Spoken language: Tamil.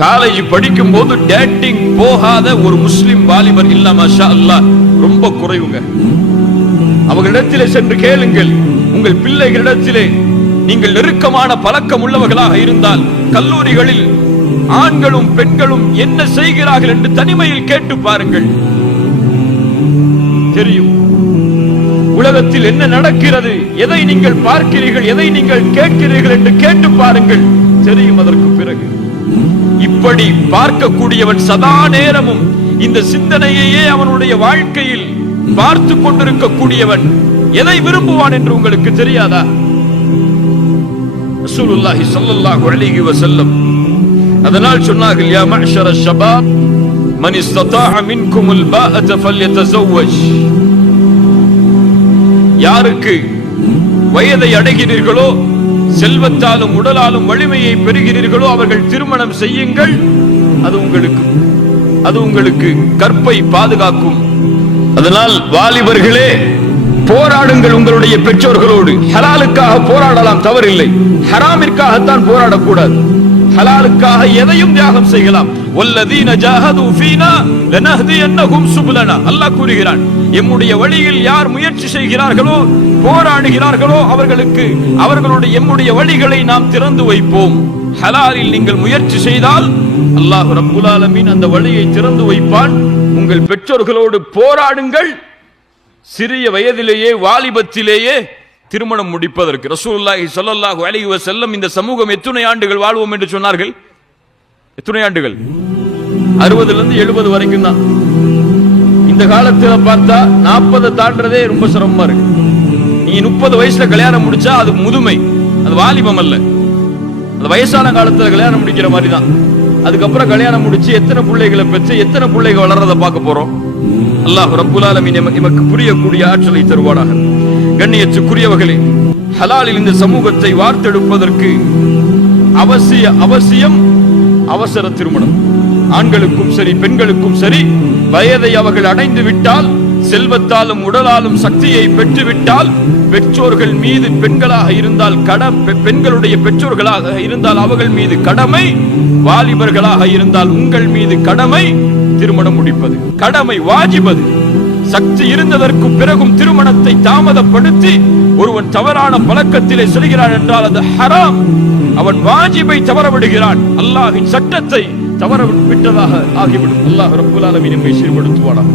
காலேஜ் படிக்கும் போது டேட்டிங் போகாத ஒரு முஸ்லிம் வாலிபர் இல்ல மாஷா அல்லாஹ் ரொம்ப குறைவுங்க. அவர்களிடத்திலே சென்று கேளுங்கள். உங்கள் பிள்ளைகளிடத்திலே நீங்கள் நெருக்கமான பழக்கம் உள்ளவர்களாக இருந்தால் கல்லூரிகளில் ஆண்களும் பெண்களும் என்ன செய்கிறார்கள் என்று தனிமையில் கேட்டு பாருங்கள், தெரியும். உலகத்தில் என்ன நடக்கிறது, எதை நீங்கள் பார்க்கிறீர்கள், எதை நீங்கள் கேட்கிறீர்கள் என்று கேட்டு பாருங்கள், தெரியும். அதற்கு பிறகு இப்படி பார்க்கக்கூடியவன் சதா நேரமும் இந்த சிந்தனையையே அவனுடைய வாழ்க்கையில் பார்த்து கொண்டிருக்கக்கூடியவன் எதை விரும்புவான் என்று உங்களுக்கு தெரியாதா? ரசூலுல்லாஹி ஸல்லல்லாஹு அலைஹி வஸல்லம் அதனால் சொன்னார்கள், யா மஅஷர ஷபாப் மன் இஸ்ததாஅ மின்குமுல் பாஅத ஃபல்யதஸவ்வஜ். யாருக்கு வயதை அடைகிறீர்களோ, செல்வத்தாலும் உடலாலும் வலிமையை பெறுகிறீர்களோ அவர்கள் திருமணம் செய்யுங்கள். அது உங்களுக்கு கற்பை பாதுகாக்கும். அதனால் வாலிபர்களே, போராடுங்கள் உங்களுடைய பெற்றோர்களோடு. ஹலாலுக்காக போராடலாம், தவறில்லை. ஹராமிற்காகத்தான் போராடக்கூடாது. ஹலாலுக்காக எதையும் தியாகம் செய்யலாம். வல்லதீன ஜாஹது ஃபீனா லனஹ்தியன்னஹும் சுபுலனா. அல்லாஹ் கூறுகிறான், எம்முடைய வழியில் யார் முயற்சி செய்கிறார்களோ, போராடுகிறார்களோ அவர்களுக்கு எம்முடைய வழிகளை நாம் திறந்து வைப்போம். ஹலாலில் நீங்கள் முயற்சி செய்தால் அல்லாஹ் ரப்புல் ஆலமீன் அந்த வழியை திறந்து வைப்பான். உங்கள் பெற்றோர்களோடு போராடுங்கள். சிறிய வயதிலேயே, வாலிபத்திலேயே திருமணம் முடிப்பதற்கு ரசூலுல்லாஹி ஸல்லல்லாஹு அலைஹி வஸல்லம் இந்த சமூகம் எத்தனை ஆண்டுகள் வாழ்வோம் என்று சொன்னார்கள்? எத்தனை ஆண்டுகள்? 60 இருந்து 70 வரைக்கும் தான். இந்த காலத்துல பார்த்தா 40 தாண்டறதே ரொம்ப சிரமமா இருக்கு. நீ 30 வயசுல கல்யாணம் முடிச்சா அது முதுமை, அது வாலிபம் அல்ல. அது வயசான காலத்துல கல்யாணம் முடிக்கிற மாதிரி தான். அதுக்கப்புறம் கல்யாணம் முடிச்சு எத்தனை பிள்ளைகளை பெற்று எத்தனை பிள்ளைகள் வளர்றதை பார்க்க போறோம். அல்லாஹ் ரப்புல் ஆலமீன் நமக்கு புரியக்கூடிய ஆற்றலை தருவானாக. கண்ணியத்துக்குரியவர்களே, ஹலாலில் இந்த சமூகத்தை வார்த்தெடுப்பதற்கு அவசியம் அவசர திருமணம். ஆண்களுக்கும் சரி பெண்களுக்கும் சரி, வயதை அவர்கள் அடைந்து விட்டால், செல்வத்தாலும் உடலாலும் சக்தியை பெற்றுவிட்டால், பெற்றோர்கள் மீது பெண்களாக இருந்தால் பெண்களுடைய பெற்றோர்களாக இருந்தால் அவர்கள் மீது கடமை, வாலிபர்களாக இருந்தால் உங்கள் மீது கடமை திருமணம் முடிப்பது. கடமை, வாஜிபது. சக்தி இருந்ததற்கு பிறகும் திருமணத்தை தாமதப்படுத்தி ஒருவன் தவறான பழக்கத்திலே செல்கிறான் என்றால் அது ஹராம். அவன் வாஜிபை தவறவிடுகிறான், அல்லாஹ்வின் சட்டத்தை தவறவிட்டதாக ஆகிவிடும். அல்லாஹ் ரப்புல் ஆலமீன் நம்மை சீர்படுத்துவானாக.